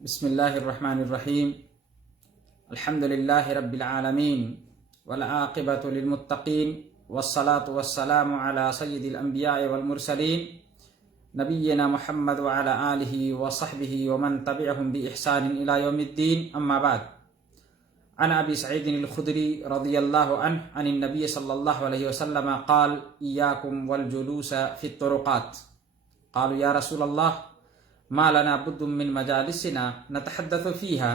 بسم الله الرحمن الرحيم. الحمد لله رب العالمين والعاقبة للمتقين والصلاة والسلام على سيد الأنبياء والمرسلين نبينا محمد وعلى آله وصحبه ومن تبعهم بإحسان إلى يوم الدين. أما بعد، عن أبي سعيد الخدري رضي الله عنه عن النبي صلى الله عليه وسلم قال: إياكم والجلوس في الطرقات. قالوا يا رسول الله ما لنا بد من مجالسنا نتحدث فيها.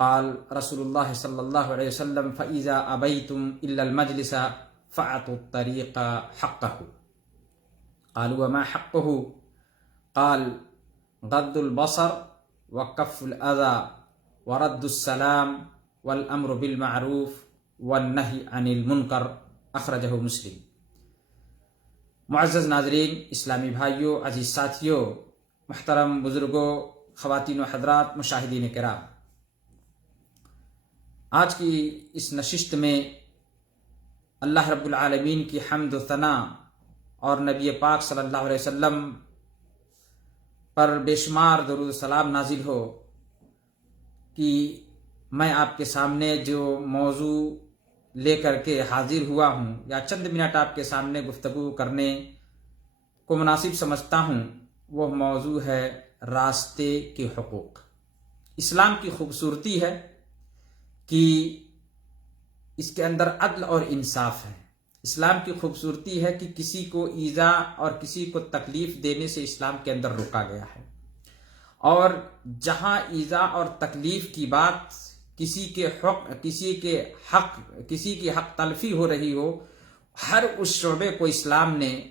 قال رسول الله صلى الله عليه وسلم: فإذا أبيتم إلا المجلس فأعطوا الطريق حقه. قالوا وما حقه؟ قال غض البصر وكف الأذى ورد السلام والأمر بالمعروف والنهي عن المنکر. اخرجہ مسلم. معزز ناظرین، اسلامی بھائیوں، عزیز ساتھیوں، محترم بزرگوں، خواتین و حضرات، مشاہدین کرام، آج کی اس نشست میں اللہ رب العالمین کی حمد و ثنا اور نبی پاک صلی اللہ علیہ وسلم پر بے شمار درود و سلام نازل ہو کہ میں آپ کے سامنے جو موضوع لے کر کے حاضر ہوا ہوں یا چند منٹ آپ کے سامنے گفتگو کرنے کو مناسب سمجھتا ہوں، وہ موضوع ہے راستے کے حقوق. اسلام کی خوبصورتی ہے کہ اس کے اندر عدل اور انصاف ہے. اسلام کی خوبصورتی ہے کہ کسی کو ایذا اور کسی کو تکلیف دینے سے اسلام کے اندر روکا گیا ہے، اور جہاں ایذا اور تکلیف کی بات کسی کی حق تلفی ہو رہی ہو، ہر اس شعبے کو اسلام نے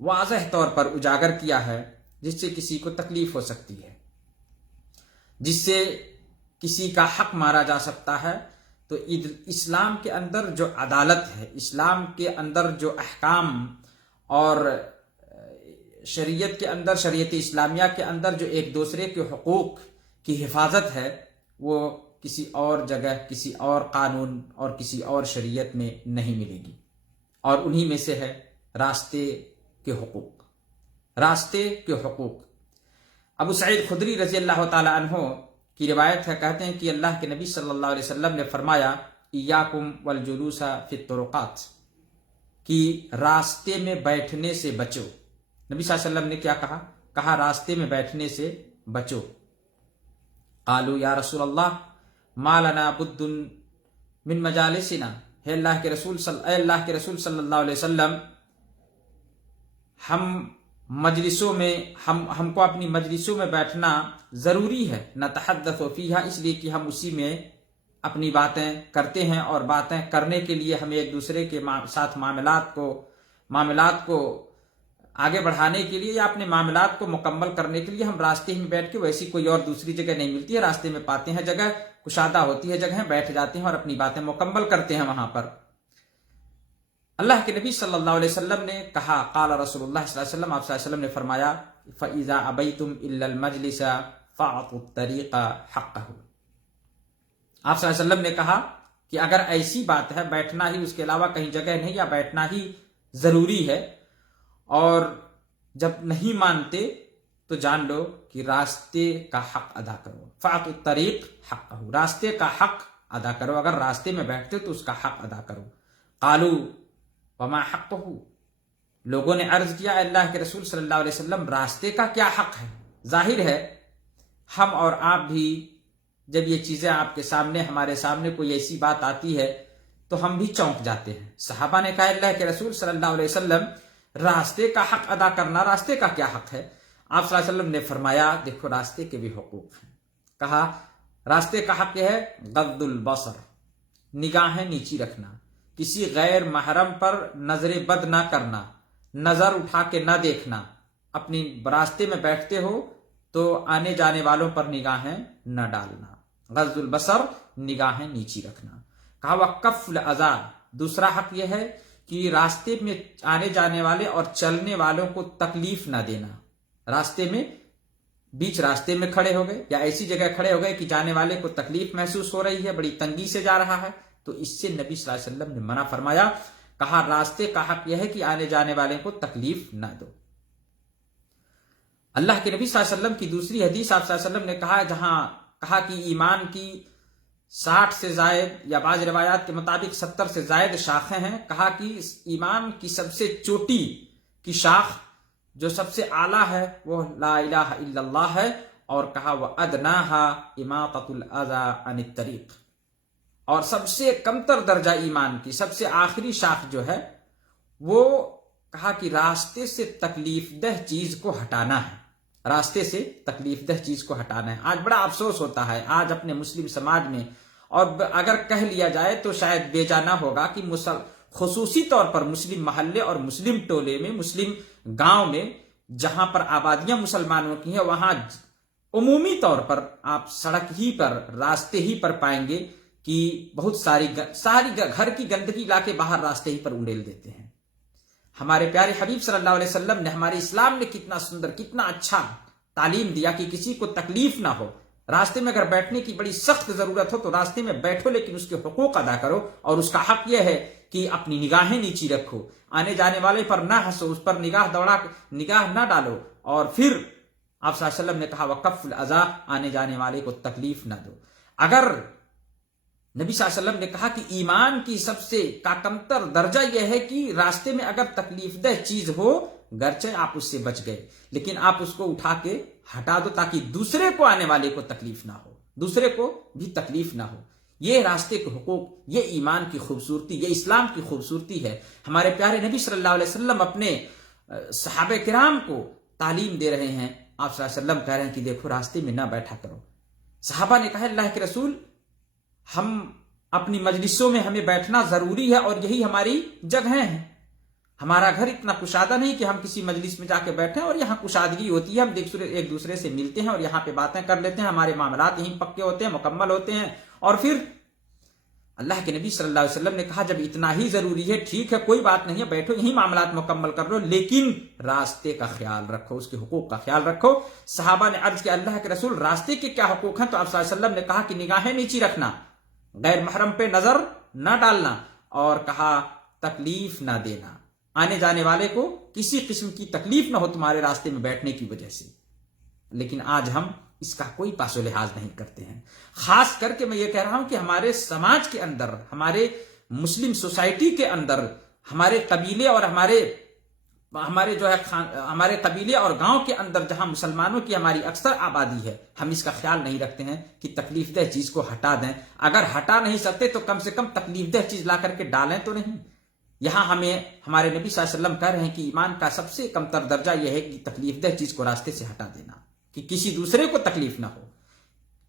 واضح طور پر اجاگر کیا ہے جس سے کسی کو تکلیف ہو سکتی ہے، جس سے کسی کا حق مارا جا سکتا ہے. تو اسلام کے اندر جو عدالت ہے، اسلام کے اندر جو احکام اور شریعت کے اندر، شریعت اسلامیہ کے اندر جو ایک دوسرے کے حقوق کی حفاظت ہے، وہ کسی اور جگہ، کسی اور قانون اور کسی اور شریعت میں نہیں ملے گی. اور انہی میں سے ہے راستے کے حقوق. راستے کے حقوق. ابو سعید خدری رضی اللہ تعالی عنہ کی روایت ہے، کہتے ہیں کہ اللہ کے نبی صلی اللہ علیہ وسلم نے فرمایا: ایاکم والجلوس فی الطرقات، کہ راستے میں بیٹھنے سے بچو. نبی صلی اللہ علیہ وسلم نے کیا کہا راستے میں بیٹھنے سے بچو. قالوا یا رسول اللہ ما لنا بد من مجالسنا. اے اللہ کے رسول صلی اللہ علیہ وسلم، ہم کو اپنی مجلسوں میں بیٹھنا ضروری ہے. نتحدث فیہا، اس لیے کہ ہم اسی میں اپنی باتیں کرتے ہیں، اور باتیں کرنے کے لیے ہمیں ایک دوسرے کے ساتھ معاملات کو آگے بڑھانے کے لیے یا اپنے معاملات کو مکمل کرنے کے لیے ہم راستے میں بیٹھ کے، ویسی کوئی اور دوسری جگہ نہیں ملتی ہے، راستے میں پاتے ہیں، جگہ کشادہ ہوتی ہے، جگہ بیٹھ جاتے ہیں اور اپنی باتیں مکمل کرتے ہیں وہاں پر. اللہ کے نبی صلی اللہ علیہ وسلم نے کہا، قال رسول اللہ صلی اللہ علیہ وسلم، آپ صلی اللہ علیہ وسلم نے فرمایا: فَإِذَا أَبَيْتُمْ إِلَّا الْمَجْلِسَ فَأَعْطُوا الطَّرِيقَ حَقَّهُ. آپ صلی اللہ علیہ وسلم نے کہا کہ اگر ایسی بات ہے، بیٹھنا ہی، اس کے علاوہ کہیں جگہ نہیں، یا بیٹھنا ہی ضروری ہے، اور جب نہیں مانتے تو جان لو کہ راستے کا حق ادا کرو. فَأَعْطُوا الطَّرِيقَ حَقَّهُ، راستے کا حق ادا کرو. اگر راستے میں بیٹھتے تو اس کا حق ادا کرو. قالوا وما حقه، لوگوں نے عرض کیا: اللہ کے رسول صلی اللہ علیہ وسلم، راستے کا کیا حق ہے؟ ظاہر ہے ہم اور آپ بھی جب یہ چیزیں آپ کے سامنے، ہمارے سامنے کوئی ایسی بات آتی ہے تو ہم بھی چونک جاتے ہیں. صحابہ نے کہا: اللہ کے رسول صلی اللہ علیہ وسلم، راستے کا حق ادا کرنا، راستے کا کیا حق ہے؟ آپ صلی اللہ علیہ وسلم نے فرمایا: دیکھو، راستے کے بھی حقوق ہیں. کہا راستے کا حق یہ ہے غض البصر، نگاہیں نیچی رکھنا، کسی غیر محرم پر نظر بد نہ کرنا، نظر اٹھا کے نہ دیکھنا. اپنی راستے میں بیٹھتے ہو تو آنے جانے والوں پر نگاہیں نہ ڈالنا. غض البصر، نگاہیں نیچی رکھنا. کہا وکف الاذی، دوسرا حق یہ ہے کہ راستے میں آنے جانے والے اور چلنے والوں کو تکلیف نہ دینا. راستے میں، بیچ راستے میں کھڑے ہو گئے یا ایسی جگہ کھڑے ہو گئے کہ جانے والے کو تکلیف محسوس ہو رہی ہے، بڑی تنگی سے جا رہا ہے، تو اس سے نبی صلی اللہ علیہ وسلم نے منع فرمایا. کہا راستے کا حق یہ ہے کہ آنے جانے والے کو تکلیف نہ دو. اللہ کے نبی صلی اللہ علیہ وسلم کی دوسری حدیث آپ صلی اللہ علیہ وسلم نے کہا کہ ایمان کی 60 سے زائد یا بعض روایات کے مطابق 70 سے زائد شاخیں ہیں. کہا کہ ایمان کی سب سے چوٹی کی شاخ جو سب سے اعلیٰ ہے وہ لا الہ الا اللہ ہے، اور کہا وَأَدْنَاهَا إِمَاطَةُ الْأَذَىٰ عَنِ الطَّرِيقِ، اور سب سے کمتر درجہ ایمان کی سب سے آخری شاخ جو ہے وہ کہا کہ راستے سے تکلیف دہ چیز کو ہٹانا ہے. راستے سے تکلیف دہ چیز کو ہٹانا ہے. آج بڑا افسوس ہوتا ہے آج اپنے مسلم سماج میں، اور اگر کہہ لیا جائے تو شاید بیجا نہ ہوگا کہ خصوصی طور پر مسلم محلے اور مسلم ٹولے میں، مسلم گاؤں میں جہاں پر آبادیاں مسلمانوں کی ہیں، وہاں عمومی طور پر آپ سڑک ہی پر، راستے ہی پر پائیں گے کہ بہت ساری گھر کی گندگی لا کے باہر راستے ہی پر انڈیل دیتے ہیں. ہمارے پیارے حبیب صلی اللہ علیہ وسلم نے، ہمارے اسلام نے کتنا سندر، کتنا اچھا تعلیم دیا کہ کسی کو تکلیف نہ ہو. راستے میں اگر بیٹھنے کی بڑی سخت ضرورت ہو تو راستے میں بیٹھو، لیکن اس کے حقوق ادا کرو، اور اس کا حق یہ ہے کہ اپنی نگاہیں نیچی رکھو، آنے جانے والے پر نہ ہنسو، اس پر نگاہ نہ ڈالو. اور پھر آپ صلی اللہ علیہ وسلم نے کہا وَكَفُّ الْأَذَىٰ، آنے جانے والے کو تکلیف نہ دو. اگر نبی صلی اللہ علیہ وسلم نے کہا کہ ایمان کی سب سے کمتر درجہ یہ ہے کہ راستے میں اگر تکلیف دہ چیز ہو، گرچہ آپ اس سے بچ گئے لیکن آپ اس کو اٹھا کے ہٹا دو تاکہ دوسرے کو، آنے والے کو تکلیف نہ ہو، دوسرے کو بھی تکلیف نہ ہو. یہ راستے کے حقوق، یہ ایمان کی خوبصورتی، یہ اسلام کی خوبصورتی ہے. ہمارے پیارے نبی صلی اللہ علیہ وسلم اپنے صحابہ کرام کو تعلیم دے رہے ہیں. آپ صلی اللہ علیہ وسلم کہہ رہے ہیں کہ دیکھو راستے میں نہ بیٹھا کرو. صحابہ نے کہا اللہ کے رسول، ہم اپنی مجلسوں میں ہمیں بیٹھنا ضروری ہے اور یہی ہماری جگہیں ہیں. ہمارا گھر اتنا کشادہ نہیں کہ ہم کسی مجلس میں جا کے بیٹھیں، اور یہاں کشادگی ہوتی ہے، ہم ایک دوسرے سے ملتے ہیں اور یہاں پہ باتیں کر لیتے ہیں، ہمارے معاملات یہیں پکے ہوتے ہیں، مکمل ہوتے ہیں. اور پھر اللہ کے نبی صلی اللہ علیہ وسلم نے کہا جب اتنا ہی ضروری ہے، ٹھیک ہے کوئی بات نہیں ہے، بیٹھو یہیں معاملات مکمل کر لو، لیکن راستے کا خیال رکھو، اس کے حقوق کا خیال رکھو. صحابہ نے عرض کیا اللہ کے رسول راستے کے کیا حقوق ہیں؟ تو آپ صلی اللہ علیہ وسلم نے کہا کہ نگاہیں نیچی رکھنا، غیر محرم پہ نظر نہ ڈالنا، اور کہا تکلیف نہ دینا، آنے جانے والے کو کسی قسم کی تکلیف نہ ہو تمہارے راستے میں بیٹھنے کی وجہ سے. لیکن آج ہم اس کا کوئی پاس و لحاظ نہیں کرتے ہیں. خاص کر کے میں یہ کہہ رہا ہوں کہ ہمارے سماج کے اندر، ہمارے مسلم سوسائٹی کے اندر، ہمارے قبیلے اور ہمارے قبیلے اور گاؤں کے اندر جہاں مسلمانوں کی ہماری اکثر آبادی ہے، ہم اس کا خیال نہیں رکھتے ہیں کہ تکلیف دہ چیز کو ہٹا دیں. اگر ہٹا نہیں سکتے تو کم سے کم تکلیف دہ چیز لا کر کے ڈالیں تو نہیں. یہاں ہمیں ہمارے نبی صلی اللہ علیہ وسلم کہہ رہے ہیں کہ ایمان کا سب سے کمتر درجہ یہ ہے کہ تکلیف دہ چیز کو راستے سے ہٹا دینا، کہ کسی دوسرے کو تکلیف نہ ہو.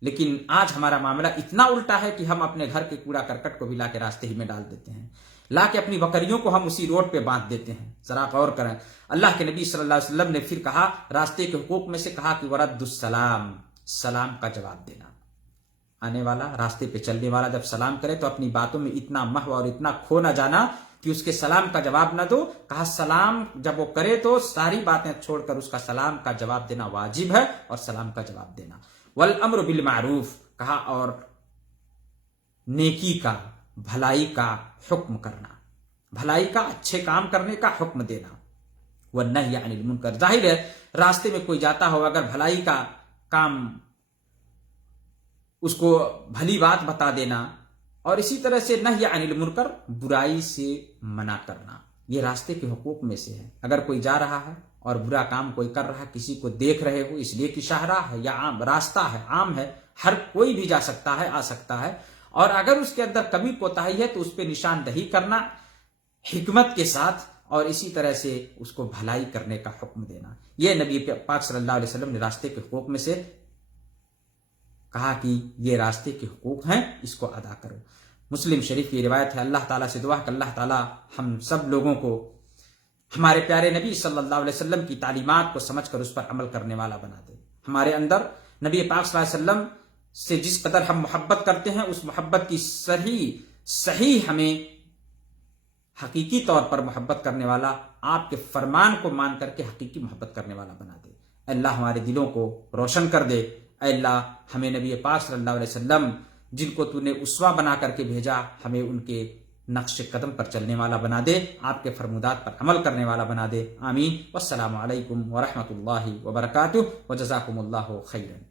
لیکن آج ہمارا معاملہ اتنا الٹا ہے کہ ہم اپنے گھر کے کوڑا کرکٹ کو بھی لا کے راستے ہی میں ڈال دیتے ہیں، لا کے اپنی بکریوں کو ہم اسی روڈ پہ باندھ دیتے ہیں. ذرا غور کریں. اللہ کے نبی صلی اللہ علیہ وسلم نے پھر کہا، راستے کے حقوق میں سے کہا کہ ورد السلام، سلام کا جواب دینا. آنے والا، راستے پہ چلنے والا جب سلام کرے تو اپنی باتوں میں اتنا محو اور اتنا کھو نہ جانا کہ اس کے سلام کا جواب نہ دو. کہا سلام جب وہ کرے تو ساری باتیں چھوڑ کر اس کا سلام کا جواب دینا واجب ہے، اور سلام کا جواب دینا. والامر بالمعروف، کہا اور نیکی کا، بھلائی کا حکم کرنا، بھلائی کا، اچھے کام کرنے کا حکم دینا. والنہی عن المنکر، ظاہر ہے راستے میں کوئی جاتا ہو اگر بھلائی کا کام، اس کو بھلی بات بتا دینا، اور اسی طرح سے نہی عن المنکر، برائی سے منع کرنا، یہ راستے کے حقوق میں سے ہے. اگر کوئی جا رہا ہے اور برا کام کوئی کر رہا ہے، کسی کو دیکھ رہے ہو، اس لیے کہ شاہراہ ہے یا عام راستہ ہے، عام ہے، ہر کوئی بھی جا سکتا ہے، آ سکتا ہے، اور اگر اس کے اندر کمی کوتاہی ہے تو اس پہ نشاندہی کرنا حکمت کے ساتھ، اور اسی طرح سے اس کو بھلائی کرنے کا حکم دینا. یہ نبی پاک صلی اللہ علیہ وسلم نے راستے کے حقوق میں سے کہا کہ یہ راستے کے حقوق ہیں، اس کو ادا کرو. مسلم شریف کی روایت ہے. اللہ تعالیٰ سے دعا کہ اللہ تعالیٰ ہم سب لوگوں کو ہمارے پیارے نبی صلی اللہ علیہ وسلم کی تعلیمات کو سمجھ کر اس پر عمل کرنے والا بنا دے. ہمارے اندر نبی پاک صلی اللہ علیہ وسلم سے جس قدر ہم محبت کرتے ہیں، اس محبت کی صحیح ہمیں حقیقی طور پر محبت کرنے والا، آپ کے فرمان کو مان کر کے حقیقی محبت کرنے والا بنا دے. اللہ ہمارے دلوں کو روشن کر دے. اے اللہ ہمیں نبی پاک صلی اللہ علیہ وسلم جن کو تو نے اسوہ بنا کر کے بھیجا، ہمیں ان کے نقش قدم پر چلنے والا بنا دے، آپ کے فرمودات پر عمل کرنے والا بنا دے، آمین۔ والسلام علیکم ورحمۃ اللہ وبرکاتہ، وجزاکم اللہ خیرا۔